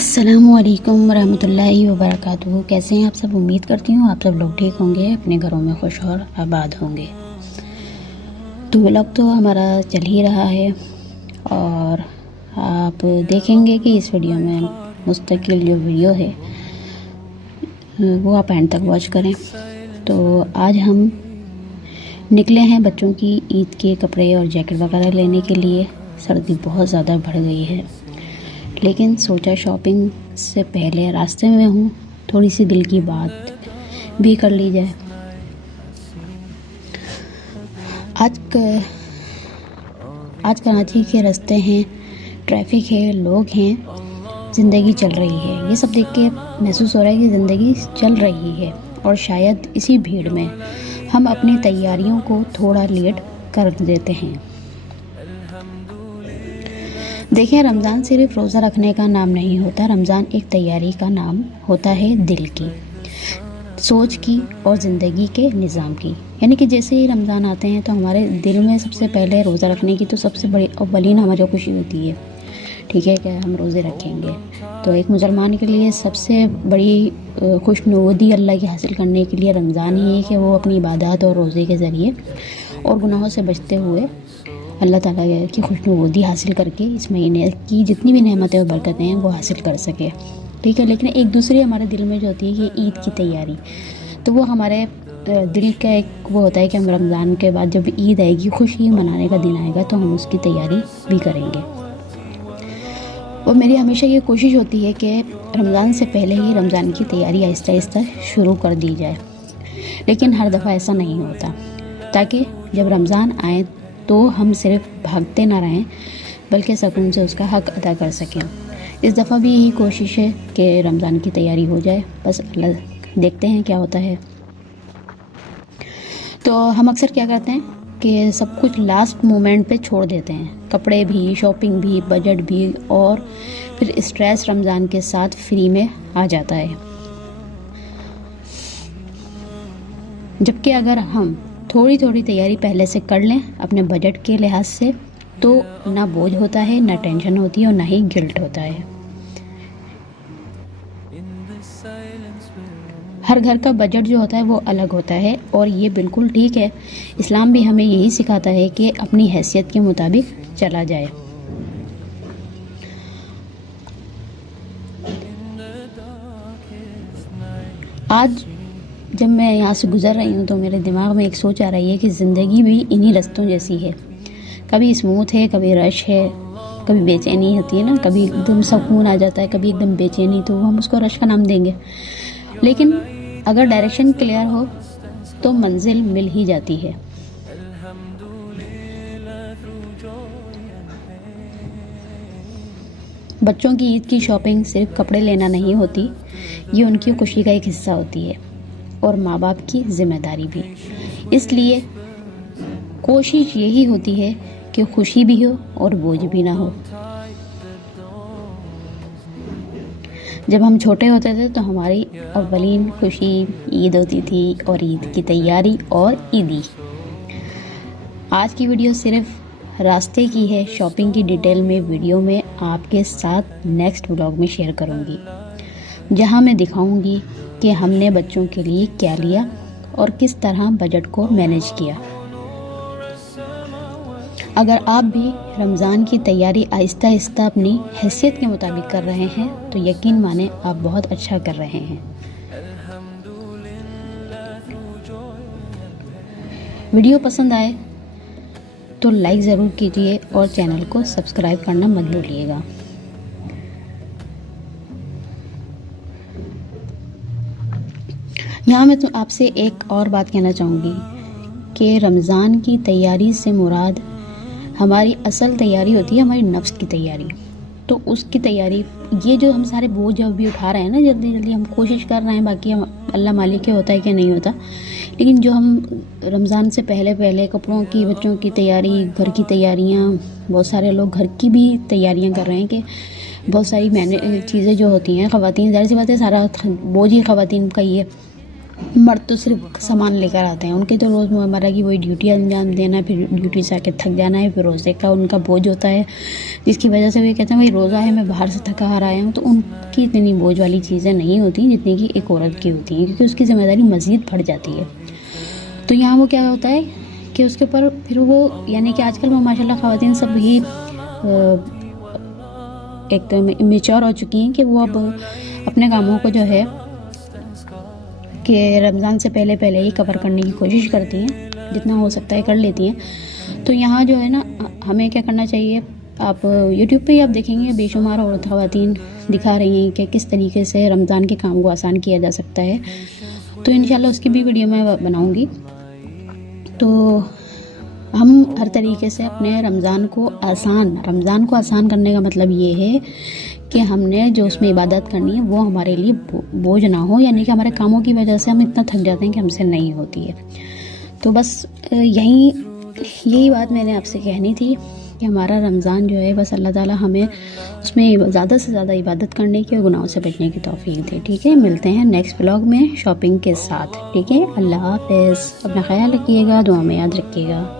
अस्सलामुअलैकुम रहमतुल्लाहि वबरकातुहू। कैसे हैं आप सब? उम्मीद करती हूँ आप सब लोग ठीक होंगे, अपने घरों में खुश और आबाद होंगे। तो व्लॉग तो हमारा चल ही रहा है और आप देखेंगे कि इस वीडियो में मुस्तकिल जो वीडियो है वो आप एंड तक वॉच करें। तो आज हम निकले हैं बच्चों की ईद के कपड़े और जैकेट वगैरह लेने के लिए। सर्दी बहुत ज़्यादा बढ़ गई है, लेकिन सोचा शॉपिंग से पहले रास्ते में हूँ, थोड़ी सी दिल की बात भी कर ली जाए। आज कराची के रास्ते हैं, ट्रैफिक है, लोग हैं, ज़िंदगी चल रही है। ये सब देख के महसूस हो रहा है कि ज़िंदगी चल रही है और शायद इसी भीड़ में हम अपनी तैयारियों को थोड़ा लेट कर देते हैं। देखिए, रमज़ान सिर्फ रोज़ा रखने का नाम नहीं होता। रमज़ान एक तैयारी का नाम होता है, दिल की, सोच की और ज़िंदगी के निज़ाम की। यानी कि जैसे ही रमज़ान आते हैं तो हमारे दिल में सबसे पहले रोज़ा रखने की तो सबसे बड़ी अव्वलीन हमारी खुशी होती है। ठीक है, क्या हम रोज़े रखेंगे? तो एक मुसलमान के लिए सबसे बड़ी खुशनुदी अल्लाह की हासिल करने के लिए रमज़ान ही है कि वो अपनी इबादत और रोज़े के ज़रिए और गुनाहों से बचते हुए अल्लाह ताला की खुशनुदी हासिल करके इस महीने की जितनी भी नेमतें और बरकतें हैं वो हासिल कर सके। ठीक है, लेकिन एक दूसरी हमारे दिल में जो होती है कि ईद की तैयारी, तो वो हमारे दिल का एक वो होता है कि हम रमज़ान के बाद जब ईद आएगी, खुशी मनाने का दिन आएगा, तो हम उसकी तैयारी भी करेंगे। और मेरी हमेशा ये कोशिश होती है कि रमज़ान से पहले ही रमज़ान की तैयारी आहिस्ता आहिस्ता शुरू कर दी जाए, लेकिन हर दफ़ा ऐसा नहीं होता, ताकि जब रमज़ान आए तो हम सिर्फ भागते ना रहें बल्कि सुकून से उसका हक़ अदा कर सकें। इस दफ़ा भी यही कोशिश है कि रमज़ान की तैयारी हो जाए, बस अल्लाह देखते हैं क्या होता है। तो हम अक्सर क्या करते हैं कि सब कुछ लास्ट मोमेंट पे छोड़ देते हैं, कपड़े भी, शॉपिंग भी, बजट भी, और फिर स्ट्रेस रमज़ान के साथ फ्री में आ जाता है। जबकि अगर हम थोड़ी थोड़ी तैयारी पहले से कर लें अपने बजट के लिहाज से, तो ना बोझ होता है, ना टेंशन होती है और ना ही गिल्ट होता है। हर घर का बजट जो होता है वो अलग होता है और ये बिल्कुल ठीक है। इस्लाम भी हमें यही सिखाता है कि अपनी हैसियत के मुताबिक चला जाए। आज जब मैं यहाँ से गुज़र रही हूँ तो मेरे दिमाग में एक सोच आ रही है कि ज़िंदगी भी इन्हीं रास्तों जैसी है। कभी स्मूथ है, कभी रश है, कभी बेचैनी होती है ना, कभी एकदम सुकून आ जाता है, कभी एकदम बेचैनी, तो हम उसको रश का नाम देंगे। लेकिन अगर डायरेक्शन क्लियर हो तो मंजिल मिल ही जाती है। बच्चों की ईद की शॉपिंग सिर्फ कपड़े लेना नहीं होती, ये उनकी खुशी का एक हिस्सा होती है और माँ बाप की जिम्मेदारी भी। इसलिए कोशिश यही होती है कि खुशी भी हो और बोझ भी ना हो। जब हम छोटे होते थे तो हमारी अव्वलीन खुशी ईद होती थी और ईद की तैयारी और ईदी। आज की वीडियो सिर्फ रास्ते की है, शॉपिंग की डिटेल में वीडियो में आपके साथ नेक्स्ट व्लॉग में शेयर करूंगी, जहां मैं दिखाऊंगी कि हमने बच्चों के लिए क्या लिया और किस तरह बजट को मैनेज किया। अगर आप भी रमज़ान की तैयारी आहिस्ता आहिस्ता अपनी हैसियत के मुताबिक कर रहे हैं तो यकीन माने आप बहुत अच्छा कर रहे हैं। वीडियो पसंद आए तो लाइक ज़रूर कीजिए और चैनल को सब्सक्राइब करना मत भूलिएगा। यहाँ मैं तो आपसे एक और बात कहना चाहूँगी कि रमज़ान की तैयारी से मुराद हमारी असल तैयारी होती है, हमारी नफ्स की तैयारी। तो उसकी तैयारी, ये जो हम सारे बोझ अभी उठा रहे हैं ना, जल्दी जल्दी हम कोशिश कर रहे हैं, बाकी हम अल्लाह मालिक के होता है कि नहीं होता। लेकिन जो हम रमज़ान से पहले पहले कपड़ों की, बच्चों की तैयारी, घर की तैयारियाँ, बहुत सारे लोग घर की भी तैयारियाँ कर रहे हैं कि बहुत सारी चीज़ें जो होती हैं, ख़वातीन, ज़ाहिर सी बात है सारा बोझ ही ख़वातीन का ही है। मर्द तो सिर्फ सामान लेकर आते हैं, उनकी तो रोज़मर्रा की वही ड्यूटी अंजाम देना, फिर ड्यूटी से आके थक जाना है, फिर रोज़े का उनका बोझ होता है, जिसकी वजह से वे कहते हैं भाई रोज़ा है, मैं बाहर से थका हार आया हूँ। तो उनकी इतनी बोझ वाली चीज़ें नहीं होती जितनी कि एक औरत की होती हैं, क्योंकि उसकी ज़िम्मेदारी मज़ीद बढ़ जाती है। तो यहाँ वो क्या होता है कि उसके ऊपर फिर वो, यानी कि आजकल वो माशाल्लाह ख़वातीन सब ही एक तो मेच्योर हो चुकी हैं कि वो अब अपने कामों को जो है कि रमज़ान से पहले पहले ही कवर करने की कोशिश करती हैं, जितना हो सकता है कर लेती हैं। तो यहाँ जो है ना, हमें क्या करना चाहिए, आप यूट्यूब पे ही आप देखेंगे बेशुमार औरत ख़वातीन दिखा रही हैं कि किस तरीके से रमज़ान के काम को आसान किया जा सकता है। तो इंशाल्लाह उसकी भी वीडियो मैं बनाऊँगी। तो हम हर तरीके से अपने रमज़ान को आसान करने का मतलब ये है कि हमने जो उसमें इबादत करनी है वो हमारे लिए बोझ ना हो, यानी कि हमारे कामों की वजह से हम इतना थक जाते हैं कि हमसे नहीं होती है। तो बस यही बात मैंने आपसे कहनी थी कि हमारा रमज़ान जो है, बस अल्लाह ताला हमें उसमें ज़्यादा से ज़्यादा इबादत करने की और गुनाहों से बचने की तौफीक दे। ठीक है, मिलते हैं नेक्स्ट व्लॉग में शॉपिंग के साथ। ठीक है, अल्लाह हाफ़िज़, अपना ख्याल रखिएगा, दुआ में याद रखिएगा।